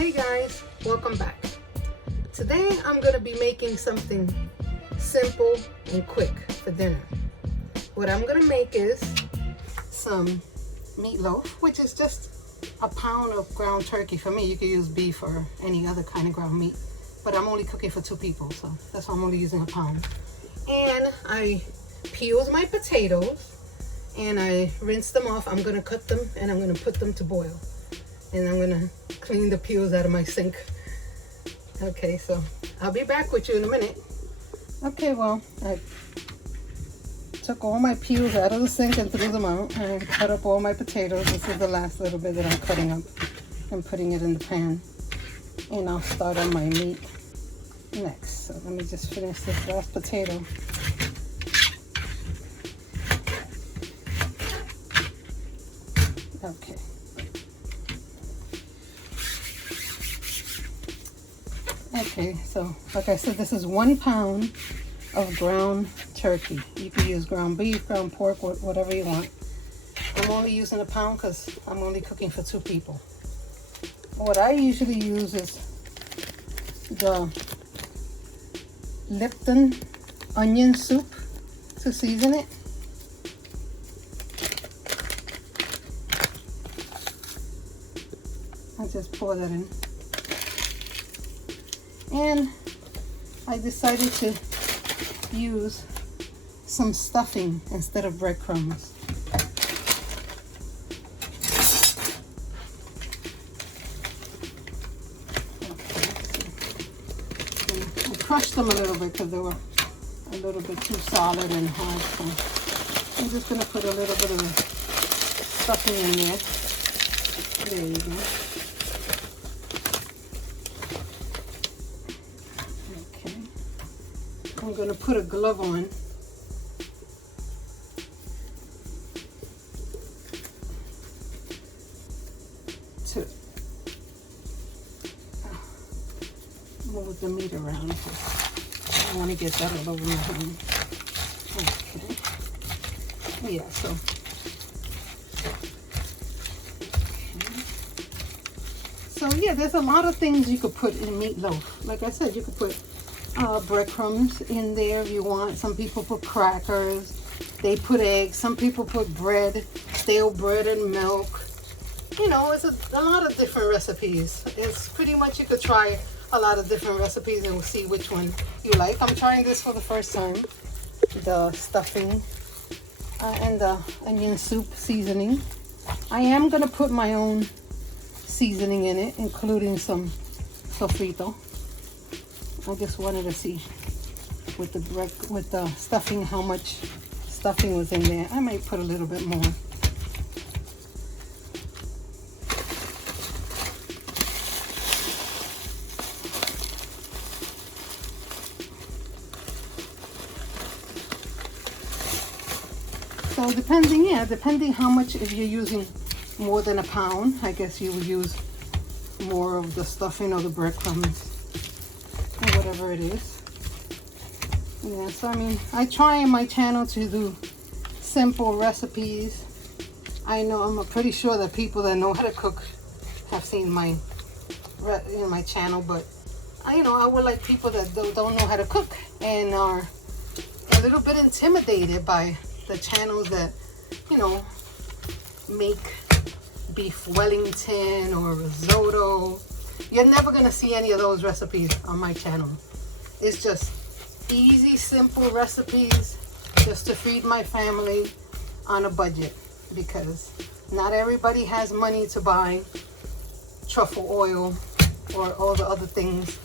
Hey guys, welcome back. Today I'm going to be making something simple and quick for dinner. What I'm going to make is some meatloaf, which is just a pound of ground turkey. For me, you could use beef or any other kind of ground meat, but I'm only cooking for 2 people, so that's why I'm only using a pound. And I peeled my potatoes and I rinsed them off. I'm going to cut them and I'm going to put them to boil. And I'm gonna clean the peels out of my sink. Okay, so I'll be back with you in a minute. Okay, well, I took all my peels out of the sink and threw them out. And I cut up all my potatoes. This is the last little bit that I'm cutting up and putting it in the pan. And I'll start on my meat next. So let me just finish this last potato. Okay. Okay, so like I said, this is 1 pound of ground turkey. You can use ground beef, ground pork, whatever you want. I'm only using a pound because I'm only cooking for 2 people. What I usually use is the Lipton onion soup to season it. I just pour that in. And I decided to use some stuffing instead of breadcrumbs. Okay, so I crushed them a little bit because they were a little bit too solid and hard. So I'm just going to put a little bit of stuffing in there. There you go. I'm going to put a glove on to move the meat around. I want to get that all over my hand. Okay. Yeah, so. Okay. So yeah, there's a lot of things you could put in meatloaf. Like I said, you could put breadcrumbs in there if you want. Some people put crackers, they put eggs, some people put bread, stale bread and milk. You know, it's a lot of different recipes. It's pretty much, you could try a lot of different recipes and we'll see which one you like. I'm trying this for the first time, the stuffing and the onion soup seasoning. I am going to put my own seasoning in it, including some sofrito. I just wanted to see with the stuffing how much stuffing was in there. I might put a little bit more. So depending how much, if you're using more than a pound, I guess you would use more of the stuffing or the breadcrumbs. Or whatever it is. Yeah, so I mean, I try in my channel to do simple recipes. I know, I'm pretty sure that people that know how to cook have seen my channel, but I would like people that don't know how to cook and are a little bit intimidated by the channels that, make beef Wellington or risotto. You're never going to see any of those recipes on my channel. It's just easy, simple recipes just to feed my family on a budget, because not everybody has money to buy truffle oil or all the other things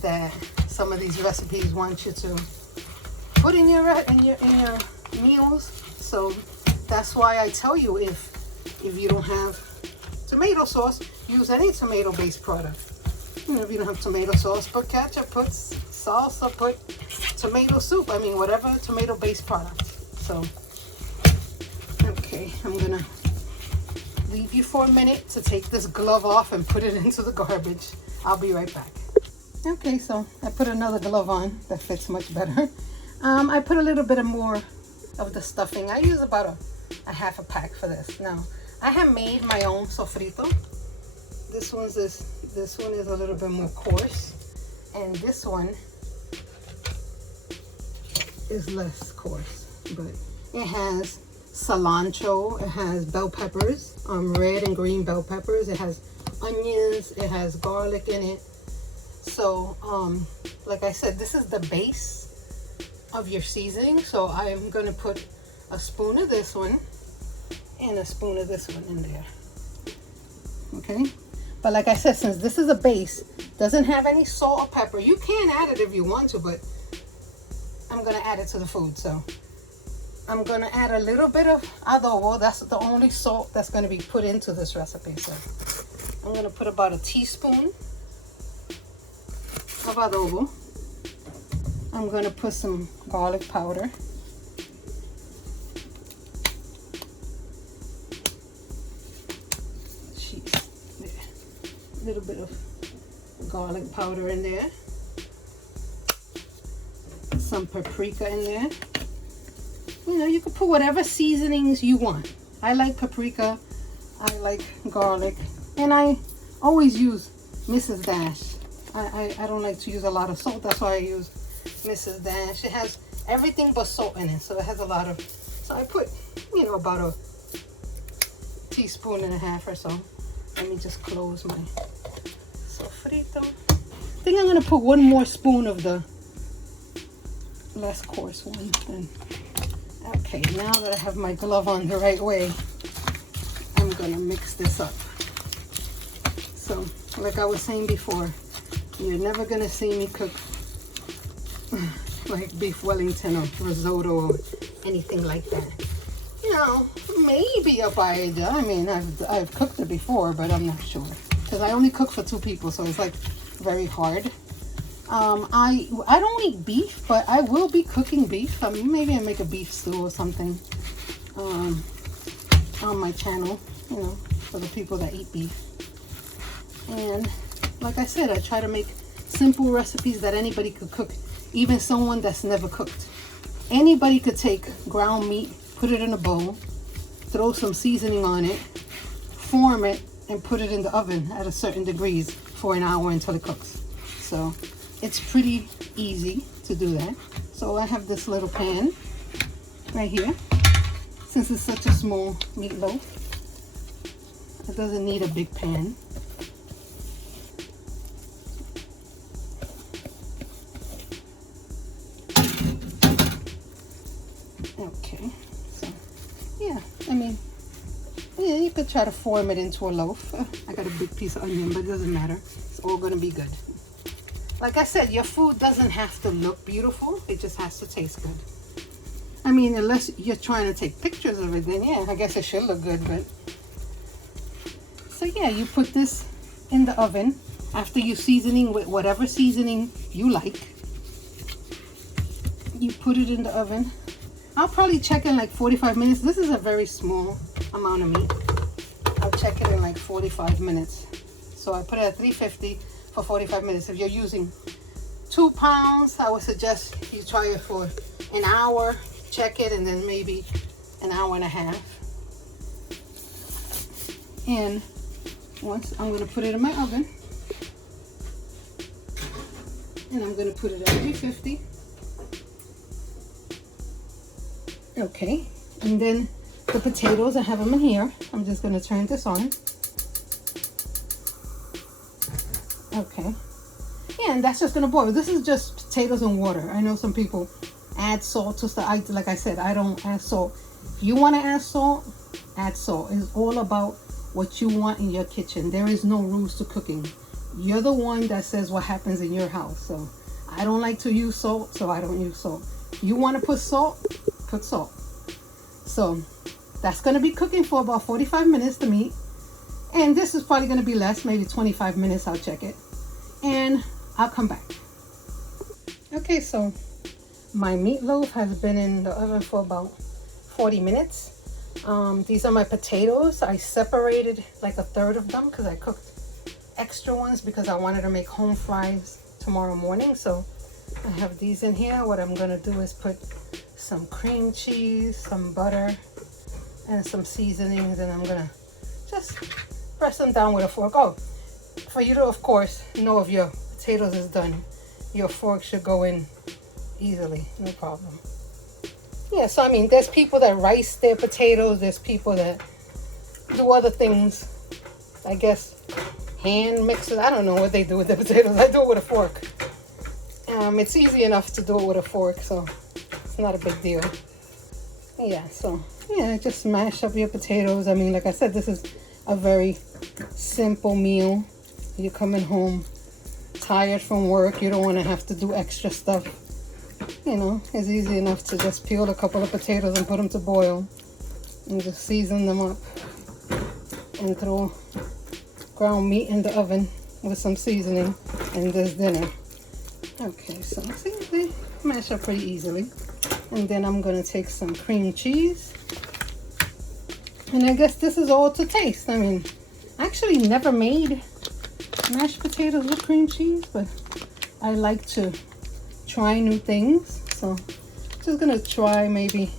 that some of these recipes want you to put in your meals. So that's why I tell you, if you don't have tomato sauce, use any tomato-based product. If you don't have tomato sauce, put ketchup, put salsa, put tomato soup. I mean, whatever tomato-based product. So, okay, I'm gonna leave you for a minute to take this glove off and put it into the garbage. I'll be right back. Okay, so I put another glove on that fits much better. I put a little bit more of the stuffing. I use about a half a pack for this. Now, I have made my own sofrito. This one is a little bit more coarse, and this one is less coarse, but it has cilantro, it has bell peppers, red and green bell peppers, it has onions, it has garlic in it. So like I said, this is the base of your seasoning. So I'm gonna put a spoon of this one and a spoon of this one in there. Okay, but like I said, since this is a base, doesn't have any salt or pepper, you can add it if you want to, but I'm gonna add it to the food. So I'm gonna add a little bit of adobo. That's the only salt that's gonna be put into this recipe. So I'm gonna put about a teaspoon of adobo. I'm gonna put some garlic powder. A little bit of garlic powder in there. Some paprika in there. You know, you can put whatever seasonings you want. I like paprika, I like garlic, and I always use Mrs. Dash. I don't like to use a lot of salt, that's why I use Mrs. Dash. It has everything but salt in it, so it has a lot of, so I put, you know, about a teaspoon and a half or so. Let me just close my sofrito. I think I'm gonna put one more spoon of the less coarse one. And okay, now that I have my glove on the right way, I'm gonna mix this up. So, like I was saying before, you're never gonna see me cook like beef Wellington or risotto or anything like that. You know, maybe a paella. I mean, I've cooked it before, but I'm not sure because I only cook for 2 people, so it's like very hard. I don't eat beef, but I will be cooking beef. I mean, maybe I make a beef stew or something on my channel, you know, for the people that eat beef. And like I said, I try to make simple recipes that anybody could cook, even someone that's never cooked. Anybody could take ground meat, put it in a bowl, throw some seasoning on it, form it, and put it in the oven at a certain degrees for an hour until it cooks. So it's pretty easy to do that. So I have this little pan right here. Since it's such a small meatloaf, it doesn't need a big pan. Okay, so yeah, I mean, yeah, you could try to form it into a loaf. I got a big piece of onion, but it doesn't matter. It's all gonna be good. Like I said, your food doesn't have to look beautiful. It just has to taste good. I mean, unless you're trying to take pictures of it, then yeah, I guess it should look good, but. So yeah, you put this in the oven after you seasoning with whatever seasoning you like. You put it in the oven. I'll probably check in like 45 minutes. This is a very small amount of meat. I'll check it in like 45 minutes. So I put it at 350 for 45 minutes. If you're using 2 pounds, I would suggest you try it for an hour, check it, and then maybe an hour and a half. And once I'm gonna put it in my oven, and I'm gonna put it at 350. Okay, and then the potatoes, I have them in here. I'm just gonna turn this on. Okay, yeah, and that's just gonna boil. This is just potatoes and water. I know some people add salt to stuff. Like I said, I don't add salt. If you wanna add salt, add salt. It's all about what you want in your kitchen. There is no rules to cooking. You're the one that says what happens in your house. So I don't like to use salt, so I don't use salt. You wanna put salt, put salt. So that's going to be cooking for about 45 minutes, the meat. And this is probably going to be less, maybe 25 minutes. I'll check it and I'll come back. Okay, so my meatloaf has been in the oven for about 40 minutes. These are my potatoes. I separated like a third of them because I cooked extra ones because I wanted to make home fries tomorrow morning. So I have these in here. What I'm going to do is put some cream cheese, some butter, and some seasonings, and I'm gonna just press them down with a fork. Oh, for you to, of course, know if your potatoes is done, your fork should go in easily, no problem. Yeah, so I mean, there's people that rice their potatoes. There's people that do other things. I guess hand mixes. I don't know what they do with the potatoes. I do it with a fork. It's easy enough to do it with a fork, so it's not a big deal. Yeah, so yeah, just mash up your potatoes. I mean, like I said, this is a very simple meal. You're coming home tired from work. You don't want to have to do extra stuff. You know, it's easy enough to just peel a couple of potatoes and put them to boil and just season them up and throw ground meat in the oven with some seasoning, and this dinner. Okay, so see, they mash up pretty easily. And then I'm gonna take some cream cheese, and I guess this is all to taste. I mean, I actually never made mashed potatoes with cream cheese, but I like to try new things, so just gonna try maybe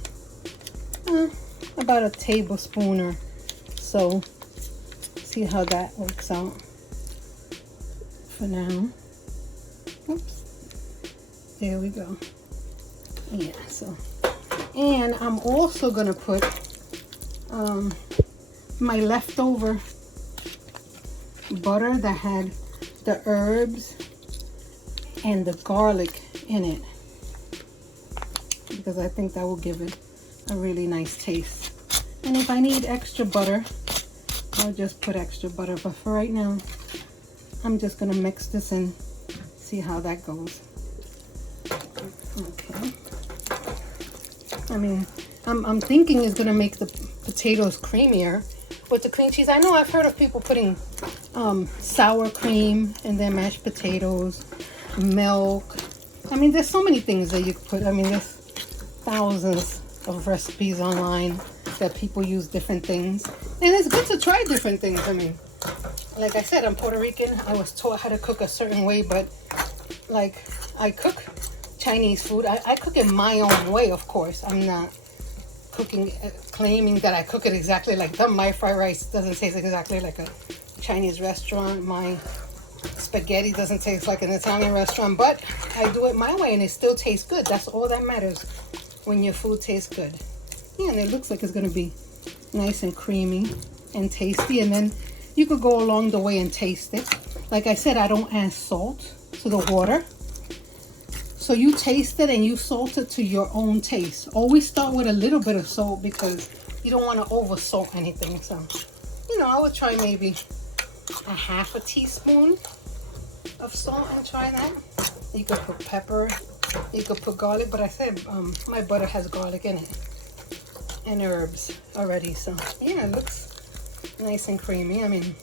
about a tablespoon or so. See how that works out for now. Oops, there we go. Yeah, so, and I'm also gonna put my leftover butter that had the herbs and the garlic in it, because I think that will give it a really nice taste. And if I need extra butter, I'll just put extra butter, but for right now I'm just gonna mix this and see how that goes. Okay, I mean, I'm thinking it's gonna make the potatoes creamier with the cream cheese. I know I've heard of people putting sour cream in their mashed potatoes, milk. I mean, there's so many things that you could put. I mean, there's thousands of recipes online that people use different things, and it's good to try different things. I mean, like I said, I'm Puerto Rican. I was taught how to cook a certain way, but like, I cook Chinese food. I cook it my own way, of course. I'm not cooking, claiming that I cook it exactly like them. My fried rice doesn't taste exactly like a Chinese restaurant. My spaghetti doesn't taste like an Italian restaurant, but I do it my way and it still tastes good. That's all that matters when your food tastes good. Yeah, and it looks like it's gonna be nice and creamy and tasty. And then you could go along the way and taste it. Like I said, I don't add salt to the water. So you taste it and you salt it to your own taste. Always start with a little bit of salt because you don't want to over salt anything. So, you know, I would try maybe a half a teaspoon of salt and try that. You could put pepper, you could put garlic, but I said my butter has garlic in it and herbs already. So yeah, it looks nice and creamy. I mean,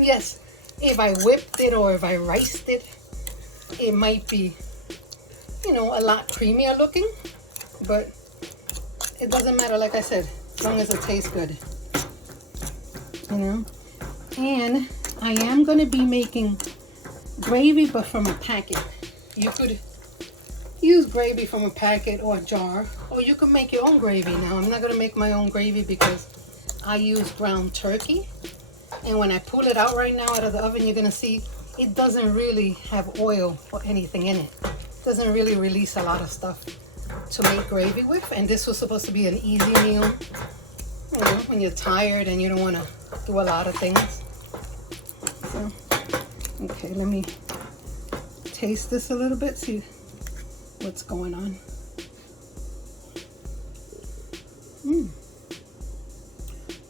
yes, if I whipped it or if I riced it, it might be, you know, a lot creamier looking, but it doesn't matter, like I said, as long as it tastes good, you know. And I am going to be making gravy, but from a packet. You could use gravy from a packet or a jar, or you could make your own gravy. Now, I'm not going to make my own gravy because I use ground turkey, and when I pull it out right now out of the oven, you're going to see it doesn't really have oil or anything in it. Doesn't really release a lot of stuff to make gravy with. And this was supposed to be an easy meal, you know, when you're tired and you don't want to do a lot of things. So, okay, let me taste this a little bit, see what's going on.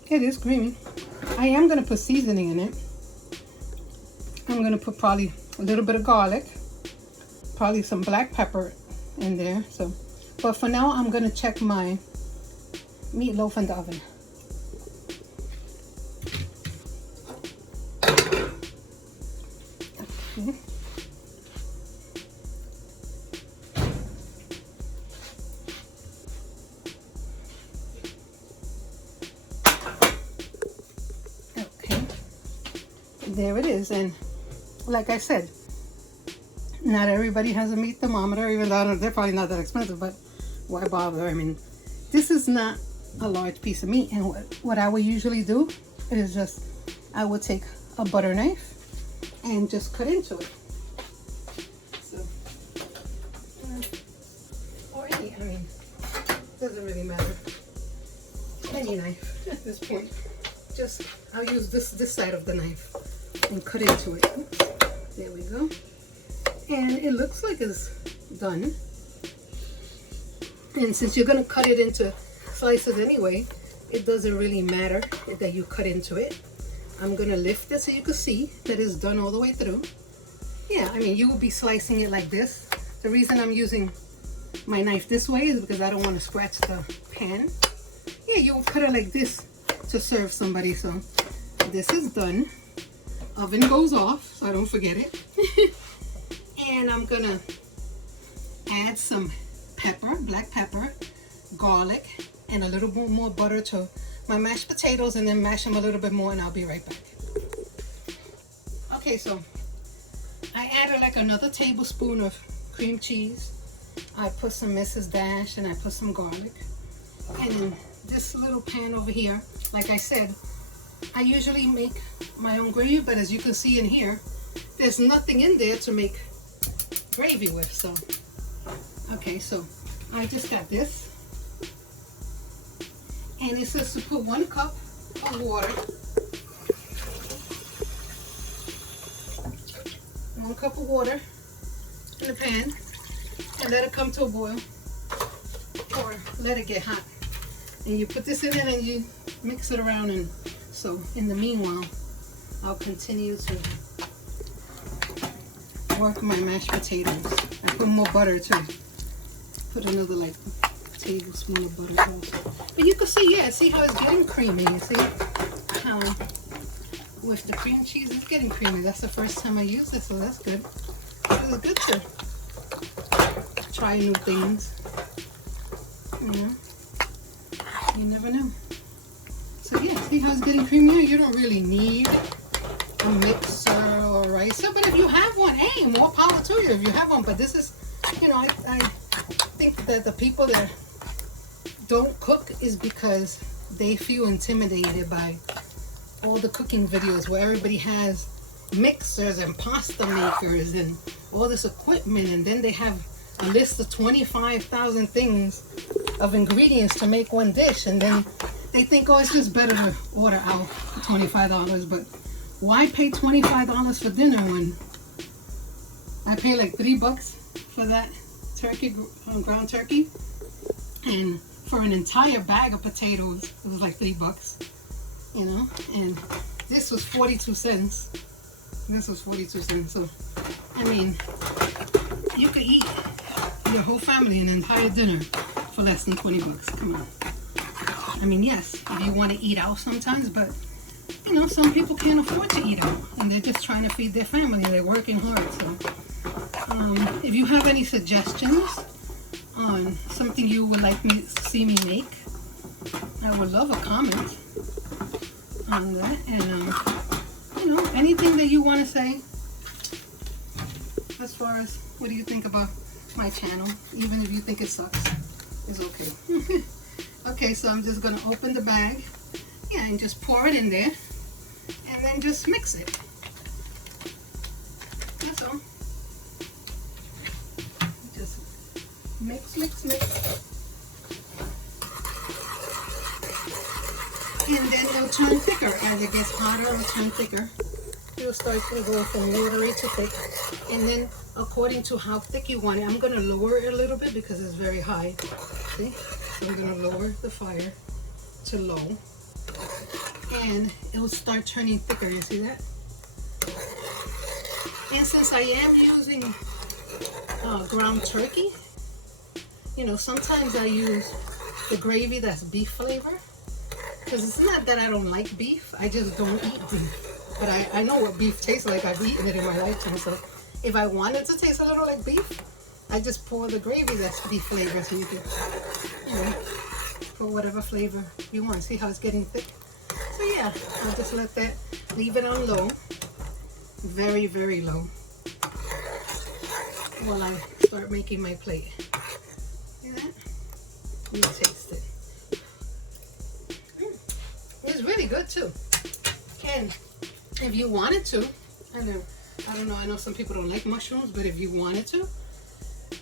It is creamy. I am going to put seasoning in it. I'm going to put probably a little bit of garlic, probably some black pepper in there. So, but for now, I'm going to check my meatloaf in the oven. Okay. Okay. There it is. And like I said, not everybody has a meat thermometer, even though they're probably not that expensive, but why bother? I mean, this is not a large piece of meat, and what I would usually do is just, I would take a butter knife and just cut into it. So, or any, I mean, doesn't really matter. Any knife at this point. Just, I'll use this side of the knife and cut into it. Oops. There we go. And it looks like it's done. And since you're going to cut it into slices anyway, it doesn't really matter that you cut into it. I'm going to lift it so you can see that it's done all the way through. Yeah, I mean, you will be slicing it like this. The reason I'm using my knife this way is because I don't want to scratch the pan. Yeah, you'll cut it like this to serve somebody. So this is done. Oven goes off, so I don't forget it. And I'm going to add some pepper, black pepper, garlic, and a little bit more butter to my mashed potatoes, and then mash them a little bit more, and I'll be right back. Okay, so I added like another tablespoon of cream cheese. I put some Mrs. Dash, and I put some garlic. And in this little pan over here, like I said, I usually make my own gravy, but as you can see in here, there's nothing in there to make gravy with. So, okay, so I just got this. And it says to put 1 cup of water. 1 cup of water in the pan and let it come to a boil or let it get hot. And you put this in it and you mix it around. And so in the meanwhile, I'll continue to work my mashed potatoes. I put more butter too. Put another like tablespoon of butter also. But you can see, yeah, see how it's getting creamy. You see how with the cream cheese it's getting creamy. That's the first time I use it, so that's good. It's good to try new things. You know, you never know. So yeah, see how it's getting creamier? You don't really need a mixer or a ricer, but if you have one, hey, more power to you if you have one. But this is, you know, I think that the people that don't cook is because they feel intimidated by all the cooking videos where everybody has mixers and pasta makers and all this equipment, and then they have a list of 25,000 things of ingredients to make one dish, and then they think, oh, it's just better to order out for $25. But why pay $25 for dinner when I pay like $3 for that turkey, ground turkey, and for an entire bag of potatoes it was like $3, you know, and this was 42 cents. This was 42 cents. So I mean, you could eat your whole family an entire dinner for less than $20. Come on. I mean, yes, if you want to eat out sometimes, but you know, some people can't afford to eat out and they're just trying to feed their family. They're working hard. So if you have any suggestions on something you would like me to see me make, I would love a comment on that. And you know, anything that you want to say as far as what do you think about my channel, even if you think it sucks, is okay. Okay, so I'm just gonna open the bag, yeah, and just pour it in there and then just mix it. That's all. Just mix, mix, mix. And then it'll turn thicker. As it gets hotter, it'll turn thicker. It'll start to go from watery to thick. And then according to how thick you want it, I'm gonna lower it a little bit because it's very high. See? So I'm gonna lower the fire to low. And it will start turning thicker, you see that? And since I am using ground turkey, you know, sometimes I use the gravy that's beef flavor. Because it's not that I don't like beef, I just don't eat beef. But I know what beef tastes like. I've eaten it in my lifetime. So if I want it to taste a little like beef, I just pour the gravy that's beef flavor so you can, you know, put whatever flavor you want. See how it's getting thick? So yeah, I'll just let that, leave it on low, very, very low, while I start making my plate. See that? You taste it. It's really good too. And if you wanted to, I know I don't know, I know some people don't like mushrooms, but if you wanted to,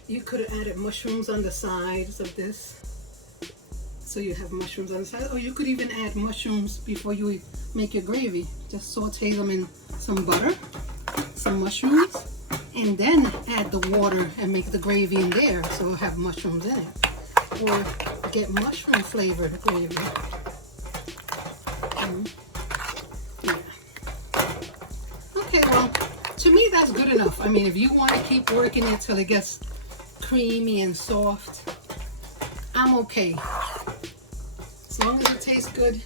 you could have added mushrooms on the sides of this. So you have mushrooms on the side, or you could even add mushrooms before you make your gravy. Just saute them in some butter, some mushrooms, and then add the water and make the gravy in there, so it'll have mushrooms in it. Or get mushroom flavored gravy. Yeah. Okay, well, to me that's good enough. I mean, if you want to keep working it till it gets creamy and soft, I'm okay. As long as it tastes good,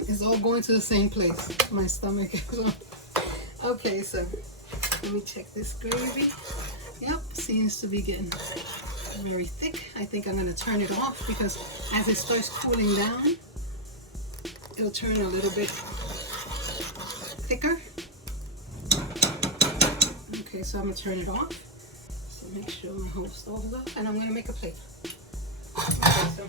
it's all going to the same place. My stomach is on. Okay, so let me check this gravy. Yep, seems to be getting very thick. I think I'm going to turn it off because as it starts cooling down, it'll turn a little bit thicker. Okay, so I'm going to turn it off. So make sure my whole stove is off, and I'm going to make a plate. Okay, so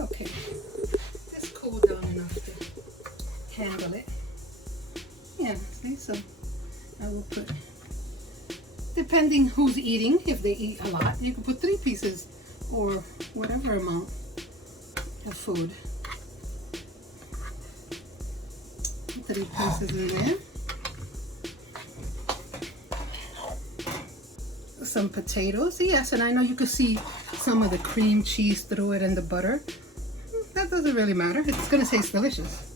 okay, this cooled down enough to handle it. Yeah, see, so I will put, depending who's eating, if they eat a lot, you can put 3 pieces or whatever amount of food. 3 pieces in there. Some potatoes, yes, and I know you can see some of the cream cheese through it and the butter. That doesn't really matter. It's gonna taste delicious.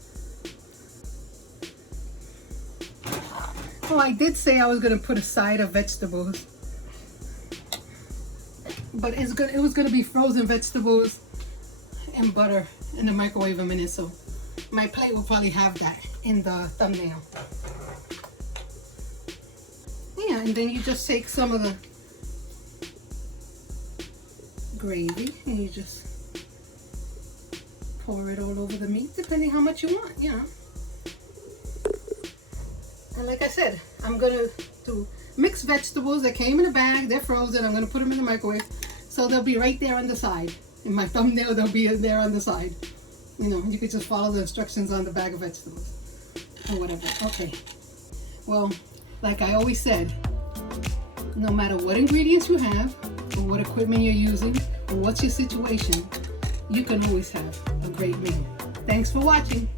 Oh, I did say I was gonna put a side of vegetables, but it was gonna be frozen vegetables and butter in the microwave a minute, so my plate will probably have that in the thumbnail. Yeah, and then you just take some of the gravy and you just pour it all over the meat, depending how much you want, you know. And like I said, I'm gonna do mixed vegetables that came in a bag. They're frozen. I'm gonna put them in the microwave, so they'll be right there on the side. In my thumbnail, they'll be there on the side. You know, you could just follow the instructions on the bag of vegetables or whatever. Okay. Well, like I always said, no matter what ingredients you have, or what equipment you're using, or what's your situation, you can always have a great meal. Thanks for watching.